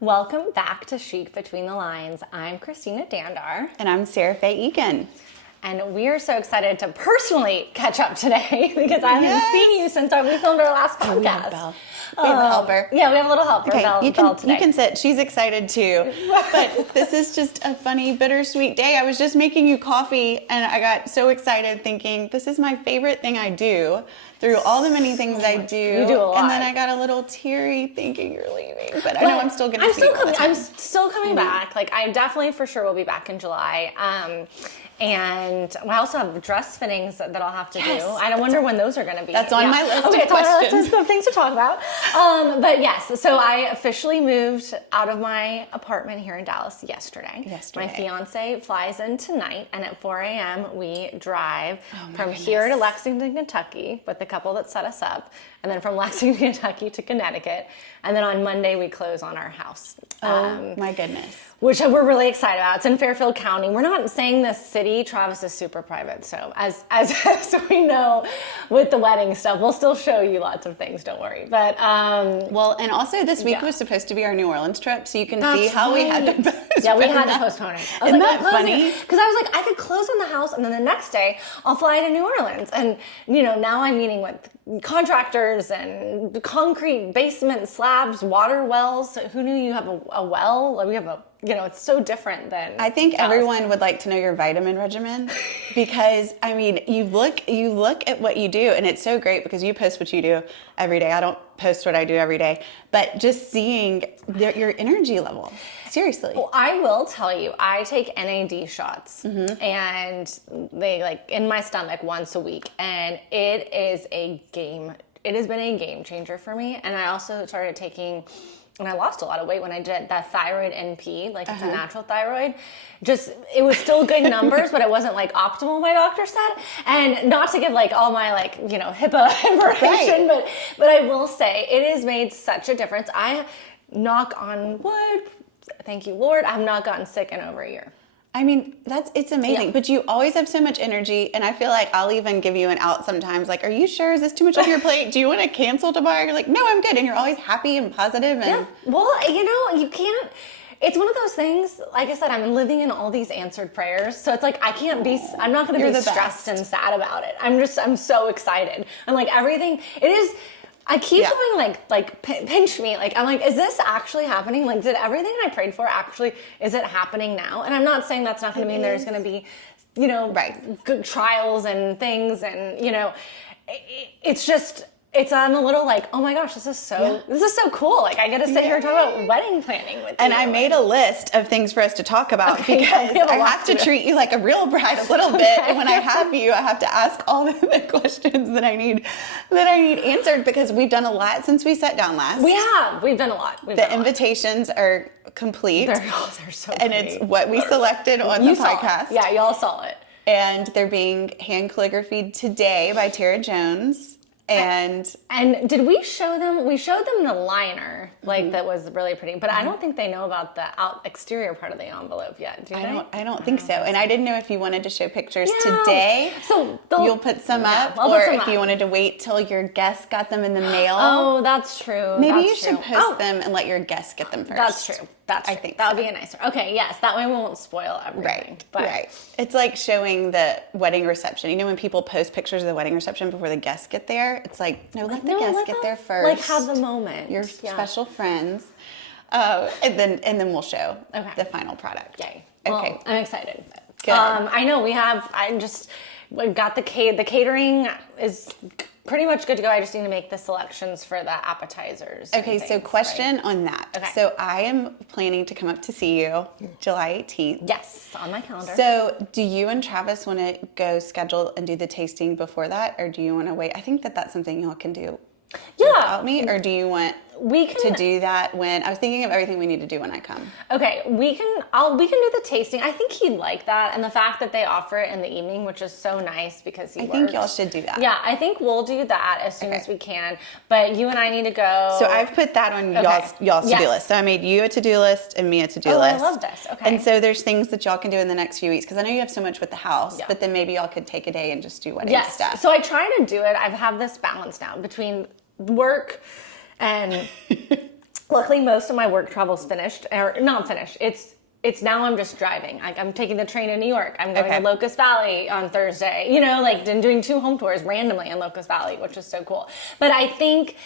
Welcome back to Chic Between the Lines. I'm Christina Dandar. And I'm Sara Fay Egan. And we are so excited to personally catch up today because I haven't seen you since we filmed our last podcast. We have Belle. We have a helper. Yeah, we have a little helper, Okay, Belle, you Belle today. you can sit. She's excited too. But this is just a funny, bittersweet day. I was just making you coffee and I got so excited thinking, this is my favorite thing I do through all the many things I do. You do a lot. And then I got a little teary thinking you're leaving. But I know I'm still going to see you all the time. I'm still coming back. Like, I definitely for sure will be back in July. And I also have dress fittings that I'll have to do. I wonder when those are going to be. That's on my list of questions. That's things to talk about. But yes, so I officially moved out of my apartment here in Dallas yesterday. My fiance flies in tonight, and at 4 a.m. we drive from here to Lexington, Kentucky with the couple that set us up, and then from Lexington, Kentucky to Connecticut. And then on Monday we close on our house. Oh my goodness. Which we're really excited about. It's in Fairfield County. We're not saying this city. Travis is super private. So as we know with the wedding stuff, we'll still show you lots of things. Don't worry. But well, and also this week was supposed to be our New Orleans trip, so you can see how we had to postpone. Yeah, we had to postpone it. Isn't that funny? Because I was like, I could close on the house, and then the next day I'll fly to New Orleans. And now I'm meeting with contractors and concrete basement slabs, water wells. Who knew you have a well? Like, we have a. It's so different than. I think everyone would like to know your vitamin regimen because I mean, you look at what you do, and it's so great because you post what you do every day. I don't post what I do every day, but just seeing your energy level. Seriously. Well, I will tell you, I take NAD shots, and they in my stomach once a week, and it has been a game changer for me. And I also started taking. And I lost a lot of weight when I did that thyroid NP, it's a natural thyroid. It was still good numbers, but it wasn't optimal, my doctor said. And not to give all my HIPAA information, but I will say it has made such a difference. I knock on wood, thank you Lord, I have not gotten sick in over a year. I mean, it's amazing, but you always have so much energy, and I feel like I'll even give you an out sometimes, are you sure? Is this too much on your plate? Do you want to cancel tomorrow? You're like, no, I'm good, and you're always happy and positive. And yeah. Well, you can't, it's one of those things, like I said, I'm living in all these answered prayers, so it's I'm not going to be stressed and sad about it. I'm so excited. I'm everything, it is... I keep going pinch me. I'm like, is this actually happening? Did everything I prayed for actually, is it happening now? And I'm not saying that's not going to mean there's going to be, good trials and things. And, it's just, I'm a little oh my gosh, this is so cool. I get to sit here and talk about wedding planning with you. And I made a list of things for us to talk about because I have to treat you like a real bride a little bit. And when I have you, I have to ask all the questions that I need answered because we've done a lot since we sat down last. We've done a lot. The invitations are complete. They're so and great. It's what we selected on the podcast. Yeah, y'all saw it. And they're being hand calligraphied today by Tara Jones. And did we show them? We showed them the liner, that was really pretty. But I don't think they know about the exterior part of the envelope yet. Do they? I don't think so. And I didn't know if you wanted to show pictures today. So you'll put some up, or if you wanted to wait till your guests got them in the mail. Oh, that's true. Maybe you should post them and let your guests get them first. That's true. I think that would be a nicer. Okay, yes, that way we won't spoil everything. Right. It's like showing the wedding reception. When people post pictures of the wedding reception before the guests get there, it's let the guests get there first. Have the moment. Your special friends, and then we'll show the final product. Yay! Okay, well, I'm excited. Good. I know we got the catering is pretty much good to go. I just need to make the selections for the appetizers. Okay, so question on that. Okay. So I am planning to come up to see you July 18th. Yes, on my calendar. So do you and Travis want to go schedule and do the tasting before that, or do you want to wait? I think that's something y'all can do without me, or do you want to do that when I was thinking of everything we need to do when I come? Okay, we can do the tasting. I think he'd like that, and the fact that they offer it in the evening, which is so nice because he works. I think y'all should do that. Yeah, I think we'll do that as soon as we can. But you and I need to go. So I've put that on y'all's to-do list. So I made you a to-do list and me a to-do list. I love this. Okay. And so there's things that y'all can do in the next few weeks because I know you have so much with the house, but then maybe y'all could take a day and just do wedding stuff. So I try to do it. I have this balance now between work and luckily most of my work travel's finished, or not finished. It's now I'm just driving. Like I'm taking the train to New York. I'm going to Locust Valley on Thursday, like and doing 2 home tours randomly in Locust Valley, which is so cool. But I think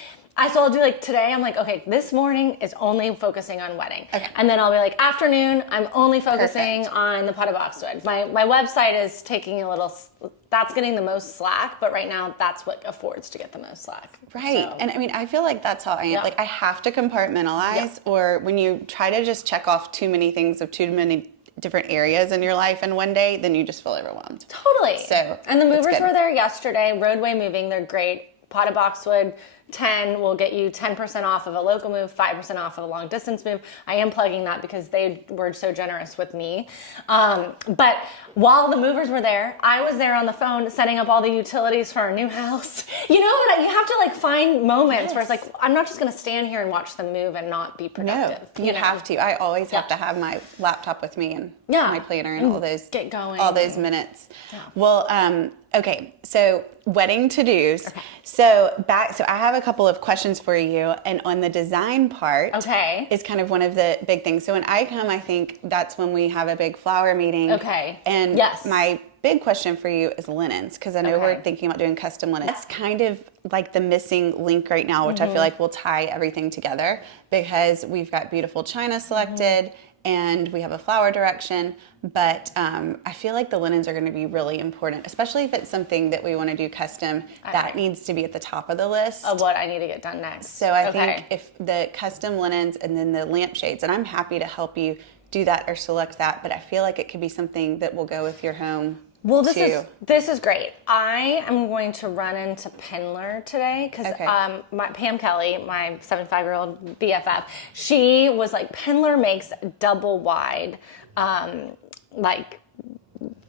so I'll do like today, I'm like, okay, this morning is only focusing on wedding. Okay. And then I'll be like, afternoon, I'm only focusing on the pot of Boxwood. My website is taking a little, that's getting the most slack, but right now that's what affords to get the most slack. Right. So. And I mean, I feel like that's how I am. Yeah. Like I have to compartmentalize, or when you try to just check off too many things of too many different areas in your life in one day, then you just feel overwhelmed. Totally. So, and the movers were there yesterday, Roadway Moving, they're great. Pot of Boxwood 10 will get you 10% off of a local move, 5% off of a long distance move. I am plugging that because they were so generous with me. But while the movers were there, I was there on the phone setting up all the utilities for our new house. You have to like find moments where it's like, I'm not just going to stand here and watch them move and not be productive. No, you have to. I always have to have my laptop with me and my planner and all those. Get going. All those minutes. Yeah. Well, okay, so wedding to-dos. Okay. So I have a couple of questions for you, and on the design part is kind of one of the big things. So when I come, I think that's when we have a big flower meeting. Okay. And my big question for you is linens, because I know we're thinking about doing custom linens. That's kind of like the missing link right now, which I feel like will tie everything together, because we've got beautiful china selected, and we have a flower direction, but I feel like the linens are going to be really important, especially if it's something that we want to do custom. That needs to be at the top of the list of what I need to get done next. So I think if the custom linens and then the lampshades, and I'm happy to help you do that or select that, but I feel like it could be something that will go with your home. Well, this is great. I am going to run into Pendler today because my Pam Kelly, my 75-year-old BFF, she was like, Pendler makes double wide, like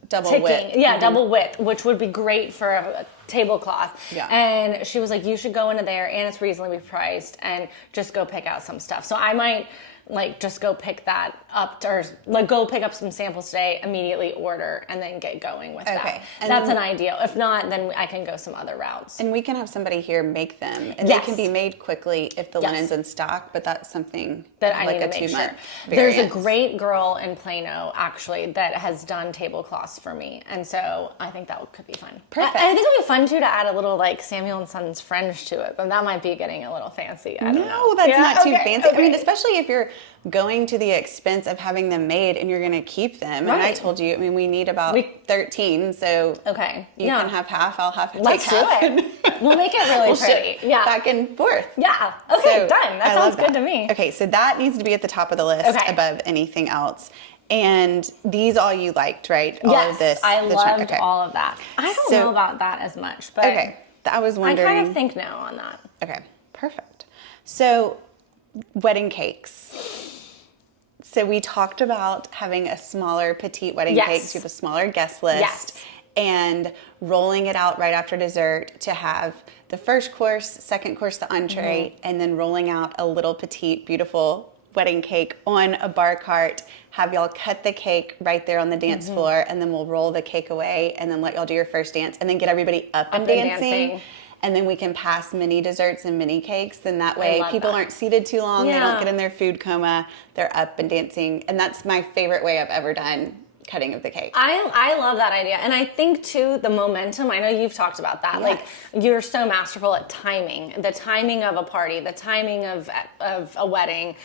double ticking. width. Yeah, double width, which would be great for a tablecloth. Yeah. And she was like, you should go into there, and it's reasonably priced, and just go pick out some stuff. So I might just go pick that up, or go pick up some samples today, immediately order, and then get going with that. And that's an ideal. If not, then I can go some other routes. And we can have somebody here make them, and they can be made quickly if the linen's in stock, but that's something that I need to make sure. There's a great girl in Plano, actually, that has done tablecloths for me, and so I think that could be fun. Perfect. I think it would be fun, too, to add a little, Samuel & Sons fringe to it, but that might be getting a little fancy. I don't know. No, that's not too fancy. I mean, especially if you're going to the expense of having them made and you're going to keep them. And I told you, I mean, we need about 13, so you can have half, I'll have to take half. Let's do it. We'll make it really pretty. Yeah. Back and forth. Yeah. Okay, so done. That sounds good to me. Okay, so that needs to be at the top of the list above anything else. And these all you liked, right? All of this. I loved all of that. I don't know about that as much, but I was wondering. I kind of think no on that. Okay, perfect. So wedding cakes. So we talked about having a smaller petite wedding cake, so you have a smaller guest list, and rolling it out right after dessert to have the first course, second course, the entree, and then rolling out a little petite, beautiful wedding cake on a bar cart. Have y'all cut the cake right there on the dance floor, and then we'll roll the cake away, and then let y'all do your first dance, and then get everybody up and dancing. And then we can pass mini desserts and mini cakes. Then that way people aren't seated too long. They don't get in their food coma. They're up and dancing. And that's my favorite way I've ever done cutting of the cake. I love that idea. And I think too, the momentum, I know you've talked about that. Like you're so masterful at timing, the timing of a party, the timing of a wedding.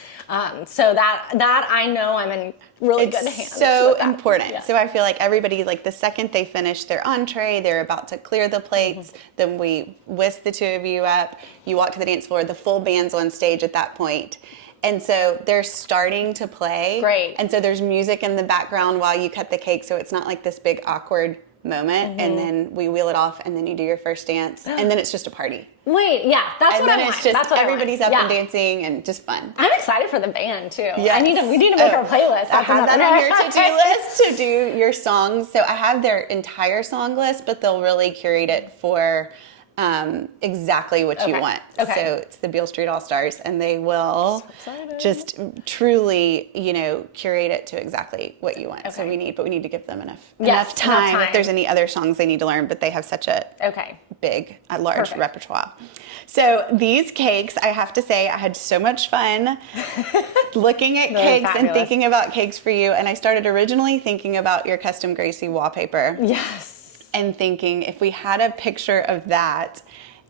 So that I know I'm in really good hands. So important. Yeah. So I feel like everybody, the second they finish their entree, they're about to clear the plates, then we whisk the two of you up, you walk to the dance floor, the full band's on stage at that point. And so they're starting to play. Great. And so there's music in the background while you cut the cake, so it's not like this big awkward moment. And then we wheel it off, and then you do your first dance, and then it's just a party. Wait, that's what I want. And then it's just everybody's up and dancing and just fun. I'm excited for the band too. Yes. We need to make our playlist. I have that on your to-do list to do your songs. So I have their entire song list, but they'll really curate it for exactly what you want. Okay. So it's the Beale Street All-Stars, and they will just truly, curate it to exactly what you want. So we need to give them enough time if there's any other songs they need to learn, but they have such a large repertoire. So these cakes, I have to say, I had so much fun looking at cakes and thinking about cakes for you. And I started originally thinking about your custom Gracie wallpaper. Yes. And thinking if we had a picture of that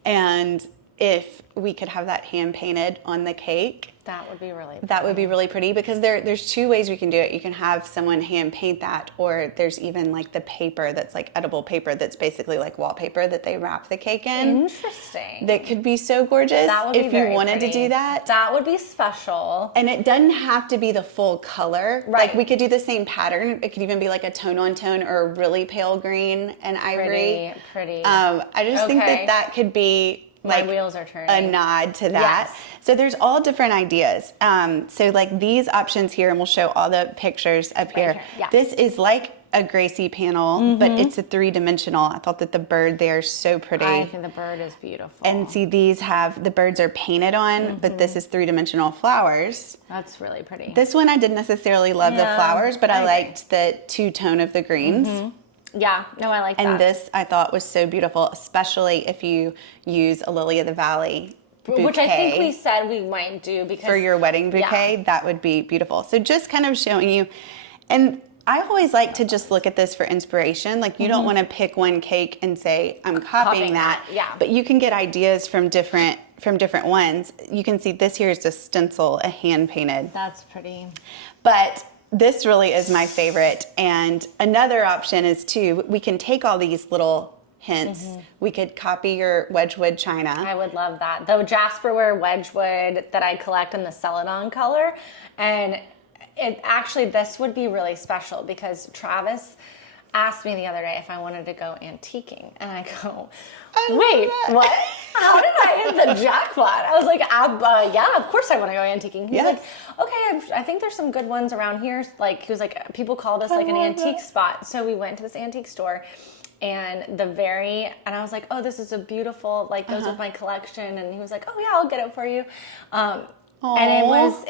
and if we could have that hand painted on the cake. That would be really pretty. That would be really pretty, because there's two ways we can do it. You can have someone hand paint that, or there's even like the paper that's like edible paper that's basically like wallpaper that they wrap the cake in. Interesting. That could be so gorgeous. That would be if you wanted to do that. That would be special. And it doesn't have to be the full color. Right. Like we could do the same pattern. It could even be like a tone on tone or a really pale green and ivory. Pretty. I just think that could be like my wheels are turning. A nod to that. Yes. So there's all different ideas. So like these options here, and we'll show all the pictures up here. Yeah. This is like a Gracie panel, but it's a 3-dimensional. I thought that the bird there is so pretty. I think the bird is beautiful. And see, these have, the birds are painted on, but this is 3-dimensional flowers. That's really pretty. This one I didn't necessarily love the flowers, but I liked the two-tone of the greens. Yeah, no, I like that. And this I thought was so beautiful, especially if you use a Lily of the Valley bouquet. Which I think we said we might do because for your wedding bouquet, that would be beautiful. So just kind of showing you, and I always like to just look at this for inspiration. Like you don't want to pick one cake and say, I'm copying that. Yeah. But you can get ideas from different ones. You can see this here is a stencil, a hand painted. That's pretty. But this really is my favorite. And another option is too, we can take all these little hints. We could copy your Wedgwood china. I would love that. The Jasperware Wedgwood that I collect in the Celadon color. And this would be really special because Travis asked me the other day if I wanted to go antiquing. And I go, wait, what? How did I hit the jackpot? I was like, yeah, of course I want to go antiquing. He's like, okay, I think there's some good ones around here. Like, he was like, people call this like an antique spot. So we went to this antique store. And I was like, oh, this is a beautiful, like, goes with my collection. And he was like, oh yeah, I'll get it for you. And it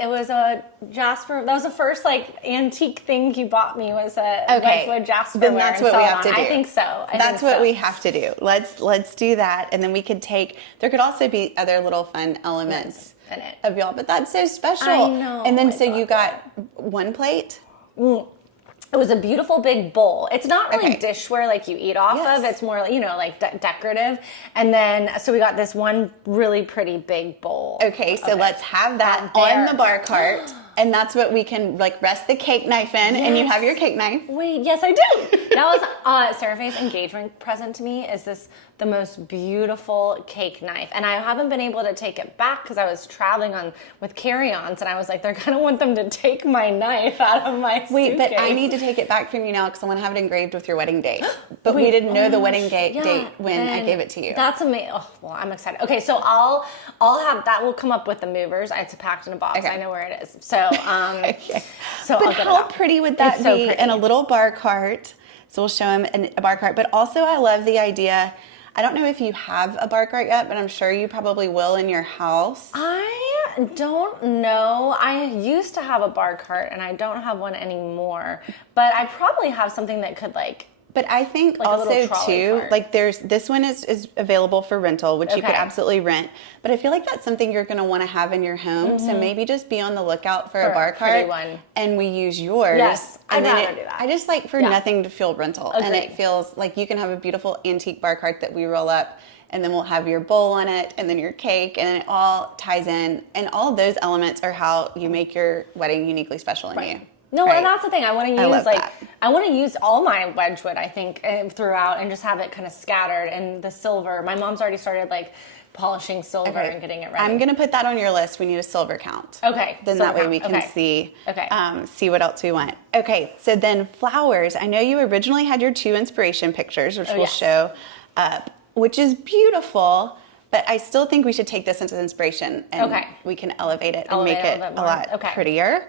was a Jasper. That was the first like antique thing you bought me was a Wedgwood Jasper. Then that's what we have to do. I think so. That's what we have to do. Let's do that, and then we could take. There could also be other little fun elements in it of y'all, but that's so special. I know. And then so you got one plate. It was a beautiful big bowl. It's not really dishware like you eat off of. It's more, like decorative. And then, so we got this one really pretty big bowl. Okay, so let's have that on the bar cart. And that's what we can like rest the cake knife in. Yes. And you have your cake knife. Wait, yes I do. That was Sara Fay's engagement present to me is the most beautiful cake knife. And I haven't been able to take it back because I was traveling with carry-ons and I was like, they're going to want them to take my knife out of my suitcase. Wait, but I need to take it back from you now because I want to have it engraved with your wedding date. But we didn't know the wedding date when I gave it to you. That's amazing. Oh, well, I'm excited. Okay, so I'll have that will come up with the movers. It's packed in a box. Okay. I know where it is. So, so but I'll get how pretty would that be in a little bar cart? So we'll show him a bar cart. But also I love the idea. I don't know if you have a bar cart yet, but I'm sure you probably will in your house. I don't know. I used to have a bar cart and I don't have one anymore. But I probably have something that could But I think like also too, like this one is available for rental, which you could absolutely rent. But I feel like that's something you're going to want to have in your home. So maybe just be on the lookout for a bar cart. And we use yours. Yes, I'd rather do that. I just like for nothing to feel rental. Agreed. And it feels like you can have a beautiful antique bar cart that we roll up. And then we'll have your bowl on it, and then your cake, and it all ties in. And all of those elements are how you make your wedding uniquely special in you. No, and that's the thing. I want to use all my Wedgwood, I think, throughout, and just have it kind of scattered. And the silver, my mom's already started polishing silver and getting it ready. I'm gonna put that on your list. We need a silver count. Okay. Then that way we can see what else we want. Okay. So then flowers. I know you originally had your 2 inspiration pictures, which we'll show up, which is beautiful. But I still think we should take this into inspiration, and we can elevate it and make it a lot prettier.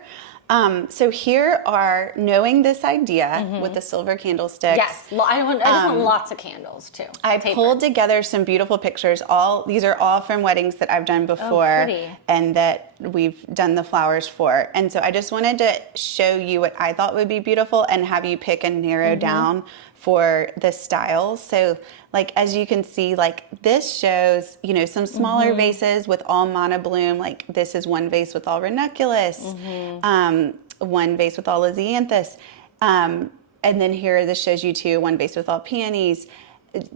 So here are, knowing this idea with the silver candlesticks. Yes, I just want lots of candles too. I pulled together some beautiful pictures. These are all from weddings that I've done before and that we've done the flowers for. And so I just wanted to show you what I thought would be beautiful and have you pick and narrow down for the styles. So like, as you can see, like this shows, you know, some smaller vases with all monobloom. Like this is one vase with all ranunculus, one vase with all lisianthus. And then here, this shows you too, one vase with all peonies.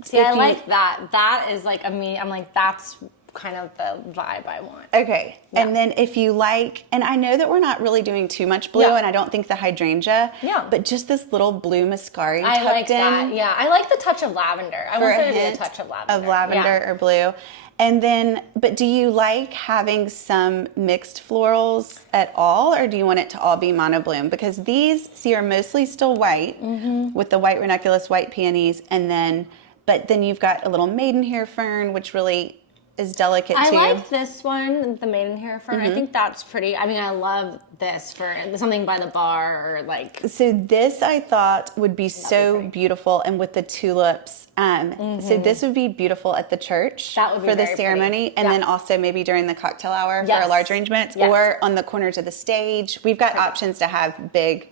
See, I like that. That is like, I'm like, that's kind of the vibe I want. Okay. Yeah. And then if you like, and I know that we're not really doing too much blue, and I don't think the hydrangea, but just this little blue mascari tucked I like in. that. Yeah, I like the touch of lavender. I want there to be a touch of lavender. Of lavender or blue. And then, but do you like having some mixed florals at all, or do you want it to all be monobloom? Because these, see, are mostly still white with the white ranunculus, white peonies, and then, but then you've got a little maidenhair fern, which really is delicate too. I like this one, the maidenhair fern. I think that's pretty. I mean, I love this for something by the bar or like. So this I thought would be so beautiful, and with the tulips. So this would be beautiful at the church for the ceremony, and then also maybe during the cocktail hour for a large arrangements, or on the corners of the stage. We've got options to have big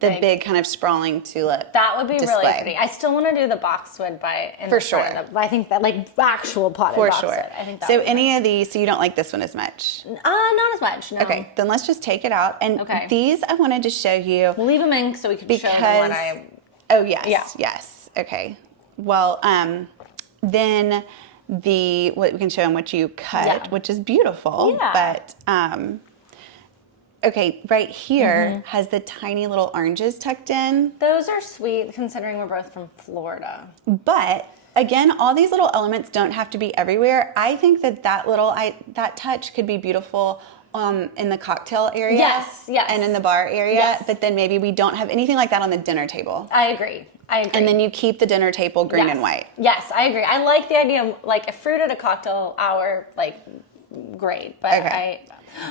kind of sprawling tulip. That would be display. really pretty. I still want to do the boxwood for sure. I think that like actual potted for boxwood. sure. I think that so any of these. So you don't like this one as much? Not as much. No. Okay, then let's just take it out. And these I wanted to show you. We'll leave them in so we can show them what I. Oh yes, yes. Okay. Well, then we can show them what you cut, which is beautiful. Yeah. But okay, right here has the tiny little oranges tucked in. Those are sweet, considering we're both from Florida. But again, all these little elements don't have to be everywhere. I think that that touch could be beautiful in the cocktail area. Yes. And in the bar area. But then maybe we don't have anything like that on the dinner table. I agree. And then you keep the dinner table green and white. Yes, I agree. I like the idea of like a fruit at a cocktail hour, like great. But I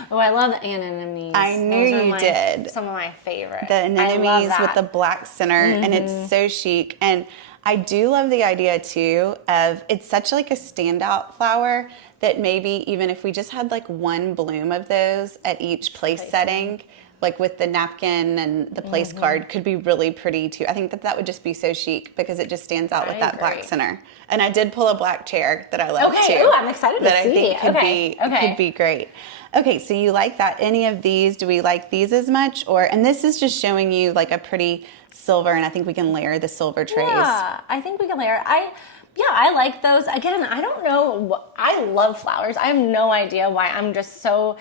love the anemones. I knew you did. Some of my favorites. The anemones with the black center, and it's so chic. And I do love the idea too of, it's such like a standout flower that maybe even if we just had like one bloom of those at each place setting, like with the napkin and the place card, could be really pretty too. I think that would just be so chic because it just stands out with that black center. And I did pull a black chair that I love too. Ooh, I'm excited to see. That I think could be great. Okay, so you like that. Any of these, do we like these as much? And this is just showing you like a pretty silver, and I think we can layer the silver trays. Yeah, I think we can layer. I like those. Again, I don't know. I love flowers. I have no idea why I'm just so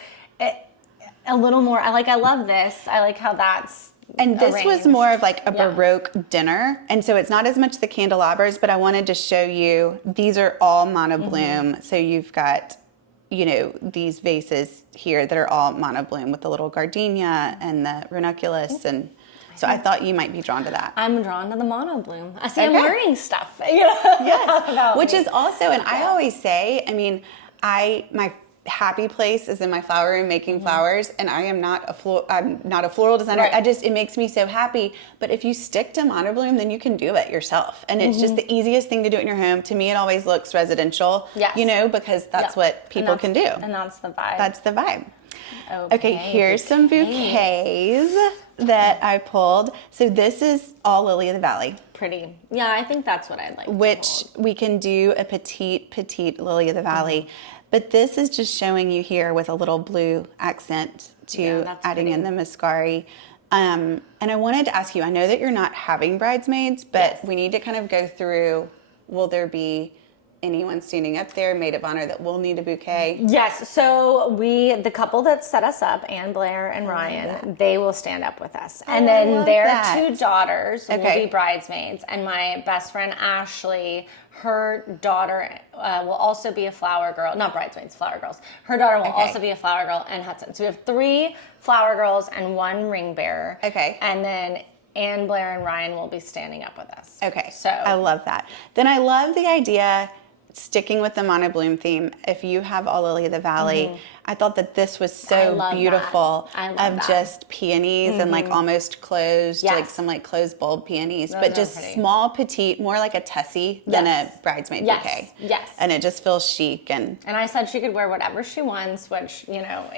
a little more. I love this. I like how that's And this arranged. was more of like a Baroque dinner. And so it's not as much the candelabras, but I wanted to show you, these are all monobloom. So you've got, you know, these vases here that are all monobloom with the little gardenia and the ranunculus. And so I thought you might be drawn to that. I'm drawn to the monobloom. I see I'm learning stuff. Yes. Which is also, and I always say, I mean, my happy place is in my flower room making flowers, and I'm not a floral designer. It makes me so happy. But if you stick to monobloom, then you can do it yourself, and it's just the easiest thing to do in your home. To me, it always looks residential, you know, because that's what people can do, and that's the vibe. That's the vibe. Okay, here's some bouquets that I pulled. So this is all Lily of the Valley. Pretty. Yeah, I think that's what I'd like. Which we can do a petite Lily of the Valley. But this is just showing you here with a little blue accent to adding in the mascari. And I wanted to ask you, I know that you're not having bridesmaids, but we need to kind of go through, will there be anyone standing up there, maid of honor, that will need a bouquet? Yes, so the couple that set us up, Anne Blair and Ryan, they will stand up with us. And then their two daughters will be bridesmaids. And my best friend, Ashley, her daughter will also be a flower girl. Not bridesmaids, flower girls. Her daughter will also be a flower girl in Hudson. So we have 3 flower girls and 1 ring bearer. Okay. And then Anne Blair and Ryan will be standing up with us. Okay, so I love that. Then I love the idea sticking with the monobloom theme, if you have All Lily of the Valley, I thought that this was so beautiful of just peonies and like almost closed, like some like closed bulb peonies, but just small, petite, more like a Tessie than a bridesmaid bouquet. Yes. And it just feels chic. And I said she could wear whatever she wants, which, you know,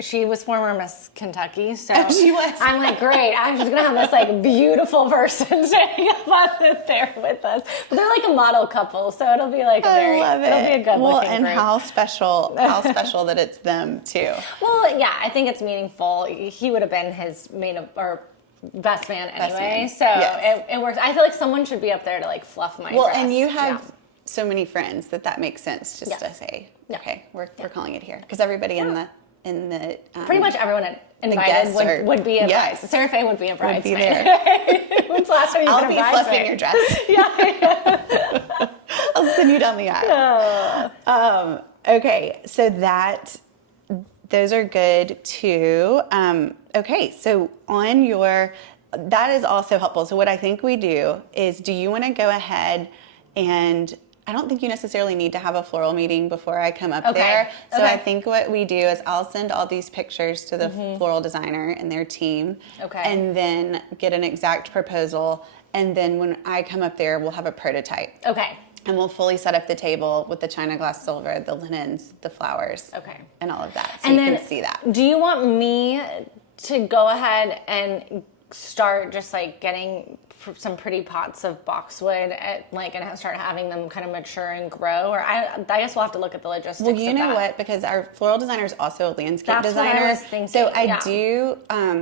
she was former Miss Kentucky, so she was. I'm like, great. I'm just gonna have this like beautiful person sitting up there with us. But they're like a model couple, so it'll be like it'll be a good looking and group. how special that it's them too. Well, yeah, I think it's meaningful. He would have been his best man anyway, so it works. I feel like someone should be up there to like fluff my dress. And you have so many friends that makes sense just to say, okay, we're calling it here, because everybody in the pretty much everyone invited would be a bride. Sara Fay would be a bridesmaid. When's the last time you've been a bridesmaid? I'll be fluffing your dress. I'll send you down the aisle. Okay, so those are good too. Okay, so that is also helpful. So what I think we do is, do you want to go ahead and, I don't think you necessarily need to have a floral meeting before I come up there. So I think what we do is I'll send all these pictures to the floral designer and their team. And then get an exact proposal. And then when I come up there, we'll have a prototype. And we'll fully set up the table with the china glass silver, the linens, the flowers, and all of that. So you can see that. Do you want me to go ahead and start just like getting some pretty pots of boxwood and start having them kind of mature and grow? Or I guess we'll have to look at the logistics. Well, you know what? Because our floral designer is also a landscape designer. What I was thinking. So I do,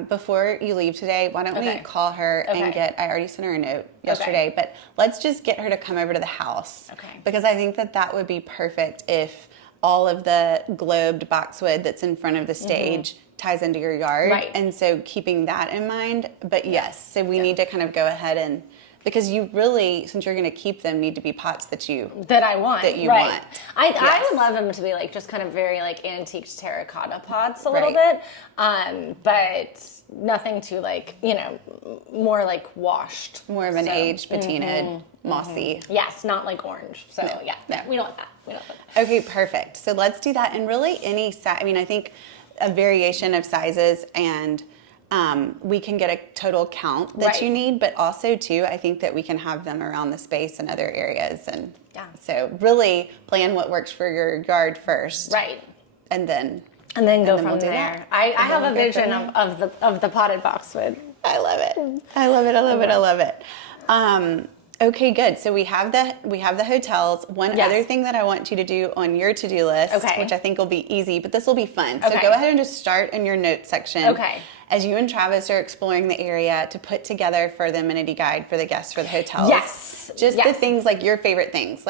before you leave today, why don't we call her and I already sent her a note yesterday, but let's just get her to come over to the house. Because I think that would be perfect if all of the globed boxwood that's in front of the stage ties into your yard. And so keeping that in mind, but yes, so we need to kind of go ahead and, because you really, since you're going to keep them, need to be pots that I want. I would love them to be like just kind of very like antique terracotta pots a little bit, but nothing too like, you know, more like washed. More of an aged, patinaed, mossy. Yes, not like orange. So we don't want that. Okay, perfect. So let's do that. And really any size, I mean, I think a variation of sizes, and we can get a total count that you need, but also too, I think that we can have them around the space in other areas. And so really plan what works for your yard first. And then go from there. I have a vision of the potted boxwood. I love it. I love it. Okay, good. So we have the hotels. One other thing that I want you to do on your to-do list, which I think will be easy, but this will be fun. So go ahead and just start in your notes section. As you and Travis are exploring the area, to put together for the amenity guide for the guests for the hotels. Just the things, like your favorite things.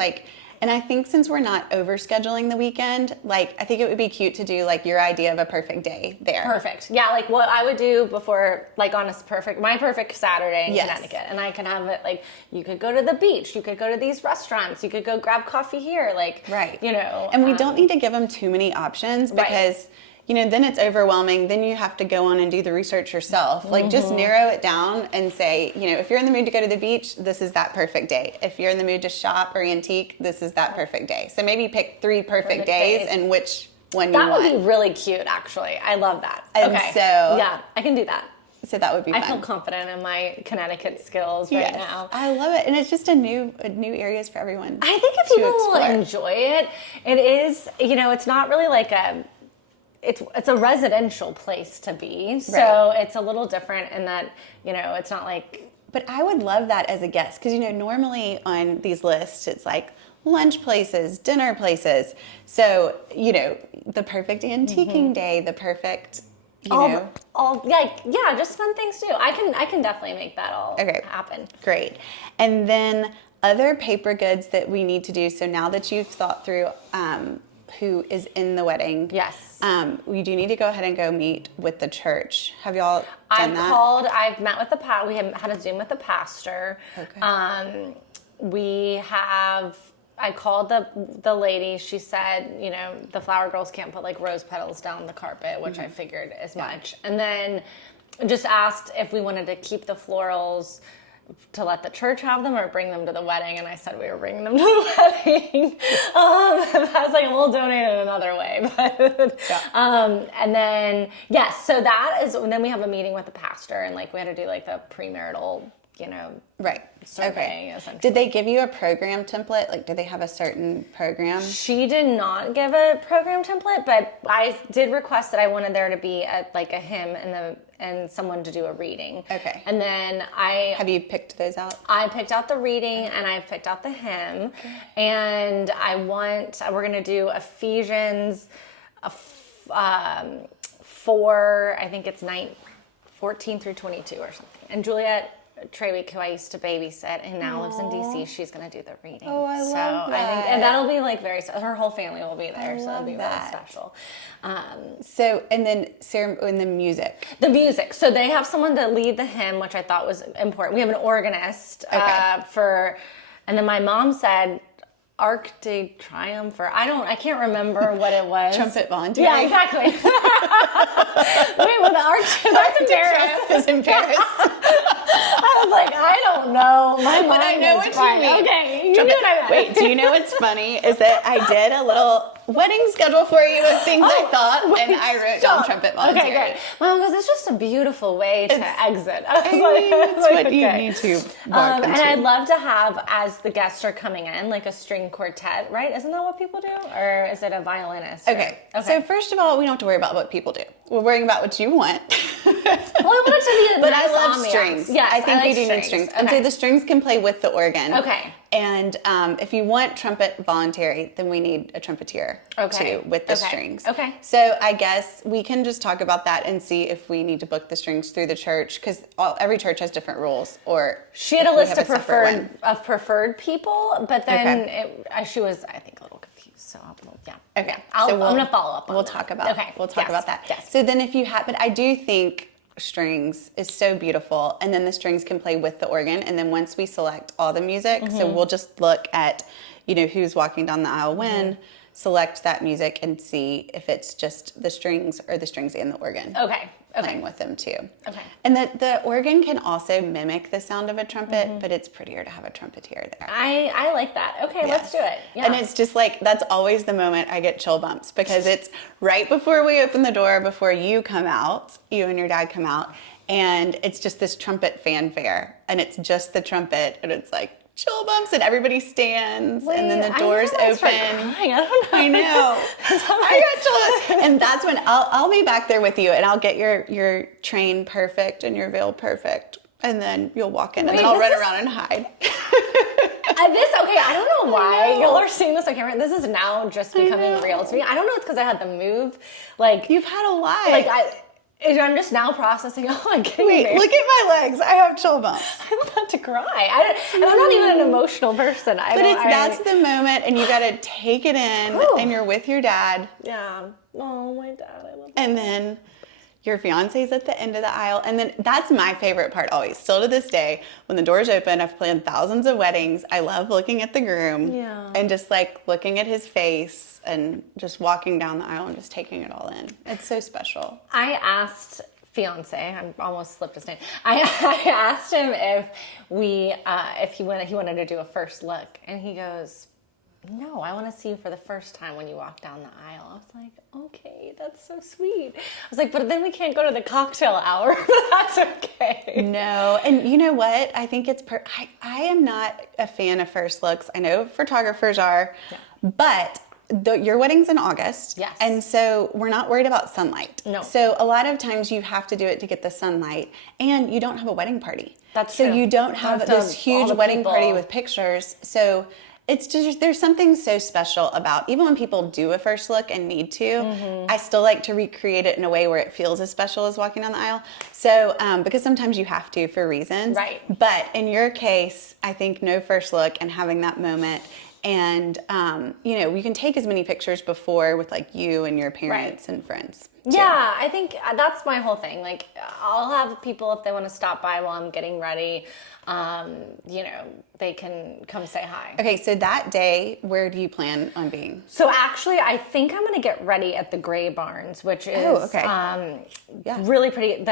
And I think since we're not over scheduling the weekend, like I think it would be cute to do like your idea of a perfect day there. Like what I would do before, like on my perfect Saturday in Connecticut. And I can have it like, you could go to the beach, you could go to these restaurants, you could go grab coffee here, like, you know. And we don't need to give them too many options, because you know, then it's overwhelming. Then you have to go on and do the research yourself. Like just narrow it down and say, you know, if you're in the mood to go to the beach, this is that perfect day. If you're in the mood to shop or antique, this is that perfect day. So maybe pick 3 perfect days and which one you want. That would be really cute, actually. I love that. And so I can do that. So that would be fun. I feel confident in my Connecticut skills right now. I love it. And it's just a new areas for everyone. I think if people will enjoy it, it is, you know, it's not really like it's a residential place to be. So it's a little different in that, you know, it's not like... But I would love that as a guest, because, you know, normally on these lists, it's like lunch places, dinner places. So, you know, the perfect antiquing day, the perfect, you know. Just fun things too. I can definitely make that all happen. Great. And then other paper goods that we need to do. So now that you've thought through who is in the wedding. We do need to go ahead and go meet with the church. Have y'all done that? I've met with we have had a Zoom with the pastor. I called the lady. She said, you know, the flower girls can't put like rose petals down the carpet, which I figured as much. And then just asked if we wanted to keep the florals to let the church have them or bring them to the wedding, and I said we were bringing them to the wedding. I was like, we'll donate in another way, but and then yes, so that is. And then we have a meeting with the pastor, and like we had to do like the premarital, right. survey. Okay. Did they give you a program template? Like, did they have a certain program? She did not give a program template, but I did request that I wanted there to be a hymn and someone to do a reading. Okay. And then have you picked those out? I picked out the reading and I picked out the hymn, and we're going to do Ephesians 4, I think it's 14 through 22 or something. And Juliet Treyweek, who I used to babysit and now lives in DC, she's going to do the reading. Oh, I love that. I think, and that'll be like her whole family will be there, so it'll be really special. So, and then Sarah, in the music. The music. So they have someone to lead the hymn, which I thought was important. We have an organist and then my mom said, Arc de Triomphe, or I can't remember what it was. Trumpet voluntary. Yeah, exactly. Wait, with the Arc, that's in Paris. Is in Paris. I was like, I don't know. But I know what you mean. Okay, you knew what I meant. Wait, do you know what's funny is that I did a little wedding schedule for you of things I thought, and I wrote down trumpet voluntary. Okay, great. Mom goes, it's just a beautiful way to exit. It's what you need to walk into. And I'd love to have, as the guests are coming in, like a string quartet, right? Isn't that what people do? Or is it a violinist? Okay. So first of all, we don't have to worry about what people do. We're worrying about what you want. Well, I want it to be but I love strings. Yes, I think like we do need strings. Okay. And so the strings can play with the organ. Okay. And if you want trumpet voluntary, then we need a trumpeter too with the strings. Okay. So I guess we can just talk about that and see if we need to book the strings through the church, because every church has different rules. Or she had a list of preferred people, but then she was, I think, a little confused. So Okay. I'm going to follow up on We'll that. talk about that. Yes. So then if you have, but I do think strings is so beautiful, and then the strings can play with the organ, and then once we select all the music, so we'll just look at who's walking down the aisle when, select that music and see if it's just the strings or the strings and the organ playing with them too. And the organ can also mimic the sound of a trumpet, but it's prettier to have a trumpeter there. I like that. Okay, let's do it. Yeah. And it's just like, that's always the moment I get chill bumps, because it's right before we open the door, before you come out, you and your dad come out, and it's just this trumpet fanfare, and it's just the trumpet, and it's like chill bumps, and everybody stands, and then the doors open. I know. I got chills. And that's when I'll be back there with you, and I'll get your train perfect and your veil perfect, and then you'll walk in, and then I'll run around and hide. I don't know why y'all are seeing this on camera. This is now just becoming real to me. I don't know. It's because I had to move. Like, you've had a lot. Like I'm just now processing. Oh, I'm getting there. Look at my legs. I have chill bumps. I'm about to cry. I'm not even an emotional person. That's the moment, and you got to take it in, and you're with your dad. Yeah. Oh, my dad. I love him. And then your fiance's at the end of the aisle. And then that's my favorite part always. Still to this day, when the doors open, I've planned thousands of weddings. I love looking at the groom and just like looking at his face and just walking down the aisle and just taking it all in. It's so special. I asked fiance, I almost slipped his name. I asked him if he wanted to do a first look, and he goes, no, I want to see you for the first time when you walk down the aisle. I was like, okay, that's so sweet. I was like, but then we can't go to the cocktail hour. But that's okay. No, and you know what? I think it's I am not a fan of first looks. I know photographers are, but your wedding's in August. Yes. And so we're not worried about sunlight. No. So a lot of times you have to do it to get the sunlight, and you don't have a wedding party. That's true. So you don't have this huge wedding party with pictures. So it's just, there's something so special about, even when people do a first look and need to, I still like to recreate it in a way where it feels as special as walking down the aisle. So, because sometimes you have to for reasons. Right. But in your case, I think no first look and having that moment. And, you can take as many pictures before with like you and your parents and friends. Too. Yeah, I think that's my whole thing. Like, I'll have people, if they want to stop by while I'm getting ready, they can come say hi. Okay, so that day, where do you plan on being? So actually, I think I'm going to get ready at the Gray Barns, which is really pretty.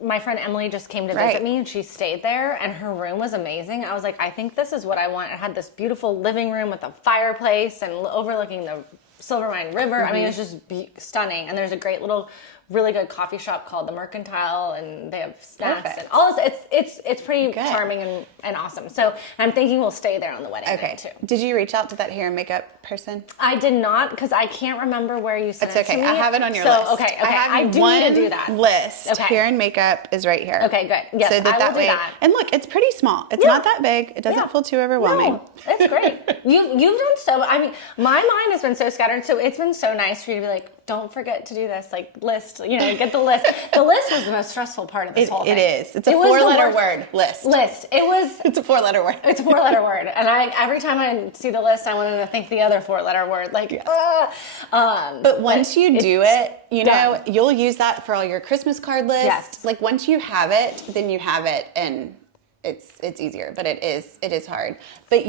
my friend Emily just came to visit me and she stayed there and her room was amazing. I was like, I think this is what I want. It had this beautiful living room with a fireplace and overlooking the Silvermine River. I mean, it's just stunning. And there's a great little, really good coffee shop called the Mercantile, and they have snacks and all this. It's pretty charming and awesome. So I'm thinking we'll stay there on the wedding night too. Did you reach out to that hair and makeup person? I did not, because I can't remember where you sent it to me. I have it on your list. Okay. I do need to do that. List. Hair and makeup is right here. Okay, good. Yes, so I will do that. And look, it's pretty small. It's not that big. It doesn't feel too overwhelming. No, it's great. You've done so. I mean, my mind has been so scattered, so it's been so nice for you to be like, don't forget to do this, like list, get the list. The list was the most stressful part of this whole thing. It is. It's a 4-letter word, list. List. It's a 4-letter word. It's a 4-letter word. And every time I see the list, I wanted to think the other 4-letter word. But once you do it, you'll use that for all your Christmas card lists. Yes. Like once you have it, then you have it, and it's easier, but it is hard. But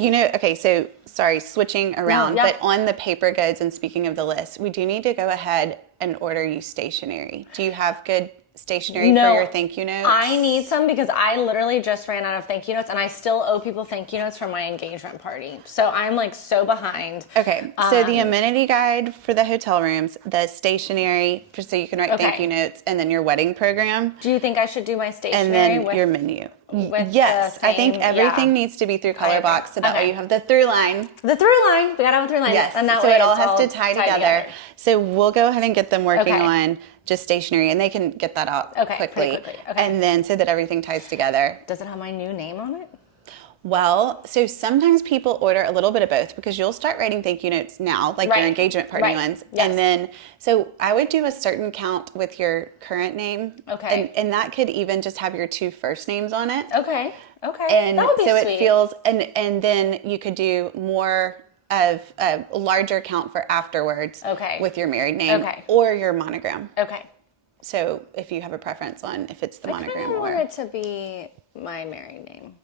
so sorry, switching around, but on the paper goods, and speaking of the list, we do need to go ahead and order you stationery. Do you have good stationery for your thank you notes? I need some, because I literally just ran out of thank you notes, and I still owe people thank you notes from my engagement party. So I'm like so behind. Okay, so the amenity guide for the hotel rooms, the stationery so you can write thank you notes, and then your wedding program. Do you think I should do my stationery and then your menu? Yes, I think everything needs to be through Colorbox, so that way you have the through line. The through line. We gotta have a through line. Yes, and that so way it all has to tie together. So we'll go ahead and get them working on just stationery, and they can get that out quickly. And then so that everything ties together. Does it have my new name on it? Well, so sometimes people order a little bit of both, because you'll start writing thank you notes now, like your engagement party ones. Yes. And then, so I would do a certain count with your current name. Okay. And that could even just have your 2 first names on it. Okay. And that would be so sweet. It feels, and then you could do more of a larger count for afterwards. With your married name. Or your monogram. So if you have a preference on if it's the monogram or. I want it to be my married name.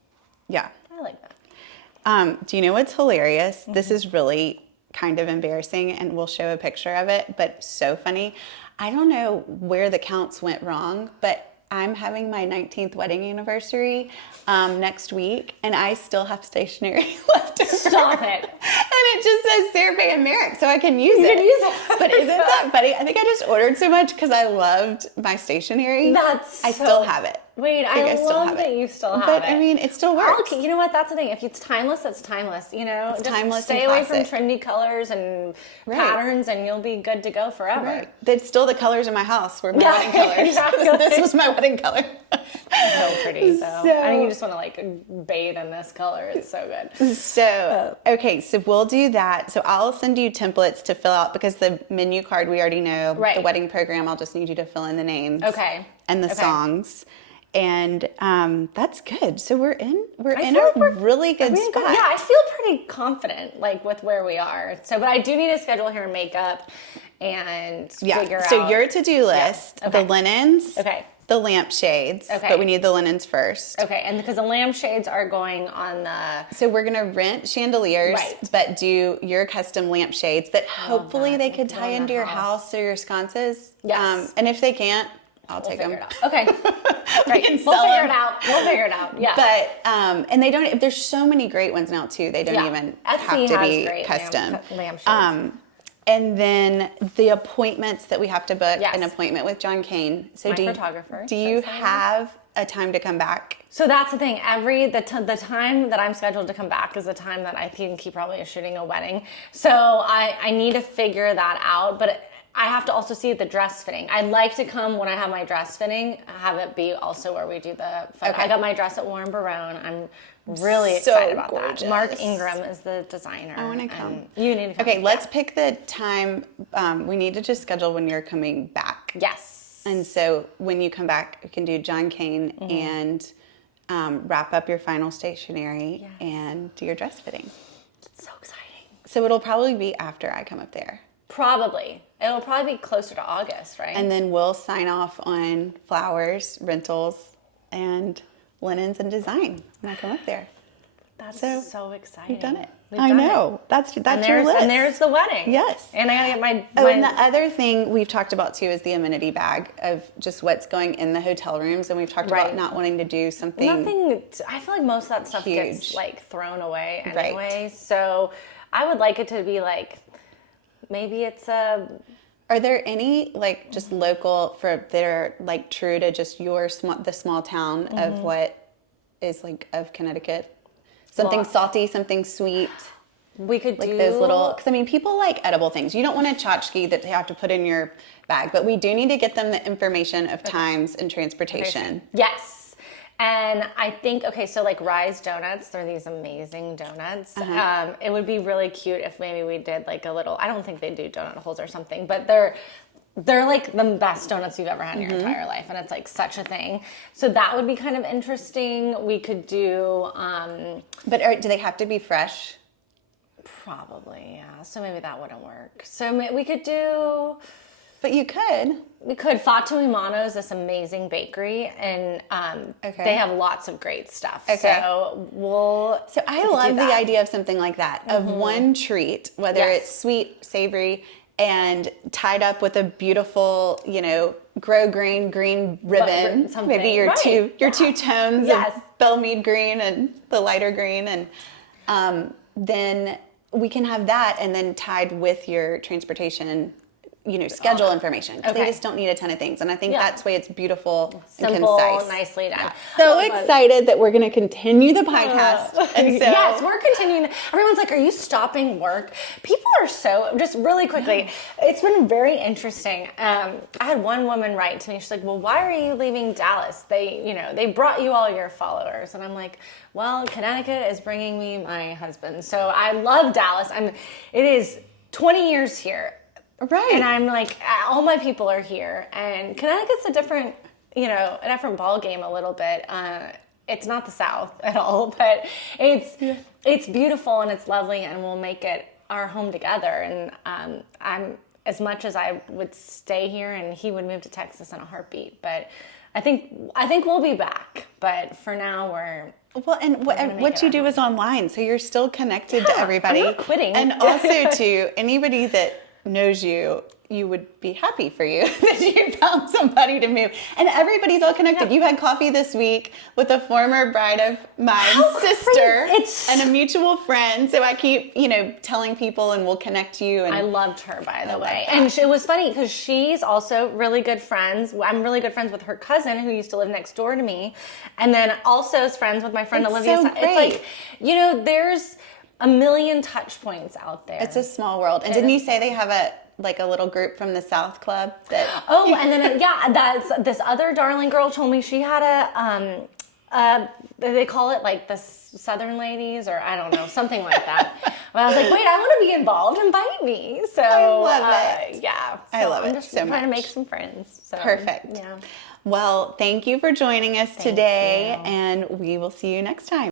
Yeah. I like that. Do you know what's hilarious? This is really kind of embarrassing, and we'll show a picture of it, but so funny. I don't know where the counts went wrong, but I'm having my 19th wedding anniversary next week, and I still have stationery left over. Stop it. And it just says Sara Fay and Merrick, so I can use it. But isn't that funny? I think I just ordered so much because I loved my stationery. I still have it. Wait, I love that you still have it. But I mean, it still works. You know what? That's the thing. If it's timeless, it's timeless. It's just timeless. Stay away from trendy colors and patterns, and you'll be good to go forever. Right. That's still the colors in my house were my wedding colors. Exactly. This was my wedding color. So pretty. So I mean, you just want to bathe in this color. It's so good. So okay, so we'll do that. So I'll send you templates to fill out, because the menu card we already know. Right. The wedding program, I'll just need you to fill in the names. Okay. And the songs. And that's good. So we're in a really good spot. Yeah, I feel pretty confident, with where we are. So, but I do need to schedule hair and makeup and figure out. So your to-do list, the linens, the lampshades. But we need the linens first. Okay, and because the lampshades are going on the. So we're gonna rent chandeliers, but do your custom lampshades that hopefully they could tie into your house or your sconces. Yes. And if they can't, I'll take them. Okay. Great. We'll figure it out. We'll figure it out. Yeah. But and they don't. There's so many great ones now too. They don't even have to be custom. Lampshades. And then the appointments that we have to book. An appointment with John Kane. So my photographer. Do you have a time to come back? So that's the thing. The time that I'm scheduled to come back is the time that I think he probably is shooting a wedding. So I need to figure that out. But I have to also see the dress fitting. I'd like to come when I have my dress fitting, have it be also where we do the photo. I got my dress at Warren Barone. I'm really excited about that. Mark Ingram is the designer. I want to come. You need to come. Okay, let's pick the time. We need to just schedule when you're coming back. Yes. And so when you come back, we can do John Kane and wrap up your final stationery and do your dress fitting. It's so exciting. So it'll probably be after I come up there. Probably. It'll probably be closer to August, right? And then we'll sign off on flowers, rentals, and linens and design when I come up there. That's so exciting. You've done it. We've I done know. it. That's your list. And there's the wedding. Yes. And I gotta get my and the other thing we've talked about too is the amenity bag of just what's going in the hotel rooms. And we've talked about not wanting to do something. I feel like most of that stuff gets like thrown away anyway. Right. So I would like it to be like, maybe it's a... Are there any like just local that are like true to just the small town of what is like of Connecticut? Something salty, something sweet. We could like do those little, because I mean, people like edible things. You don't want a tchotchke that they have to put in your bag, but we do need to get them the information of times and transportation. Yes. And I think, so like Rise Donuts, they're these amazing donuts. It would be really cute if maybe we did like a little, I don't think they do donut holes or something, but they're like the best donuts you've ever had in your entire life. And it's like such a thing. So that would be kind of interesting. We could do... But do they have to be fresh? Probably, yeah. So maybe that wouldn't work. So we could do... But you could. We could. Fatto Imano is this amazing bakery, and they have lots of great stuff. Okay. So I love the idea of something like that, of one treat, whether it's sweet, savory, and tied up with a beautiful, grow green ribbon. Maybe your two tones of Bellmead green and the lighter green, and then we can have that, and then tied with your transportation. Schedule information, because they just don't need a ton of things. And I think that's why it's beautiful, simple, and concise. Nicely done. Yeah. So excited that we're going to continue the podcast. And so, yes, we're continuing. Everyone's like, are you stopping work? People are just really quickly, it's been very interesting. I had one woman write to me. She's like, well, why are you leaving Dallas? They brought you all your followers. And I'm like, well, Connecticut is bringing me my husband. So I love Dallas. It is 20 years here. Right. And I'm like, all my people are here, and Connecticut's a different ball game a little bit. It's not the South at all, but it's beautiful and it's lovely, and we'll make it our home together. And I'm, as much as I would stay here, and he would move to Texas in a heartbeat, but I think we'll be back. But for now, we're... Well, and what you do is online, so you're still connected to everybody. I'm not quitting. And also to anybody that knows you would be happy for you that you found somebody to move. And everybody's all connected. Yeah. You had coffee this week with a former bride of mine's sister and a mutual friend. So I keep, telling people, and we'll connect you. And I loved her, by the way. And it was funny because she's also really good friends. I'm really good friends with her cousin who used to live next door to me. And then also is friends with my friend Olivia. So great. It's like, there's a million touch points out there. It's a small world. And didn't you say they have a little group from the South Club that... Oh, and then, that's this other darling girl told me she had they call it like the Southern Ladies, or I don't know, something like that. But I was like, wait, I want to be involved. Invite me. So I love it. Yeah. So I love I'm it just so trying much. to make some friends. So, perfect. Yeah. Well, thank you for joining us today, and we will see you next time.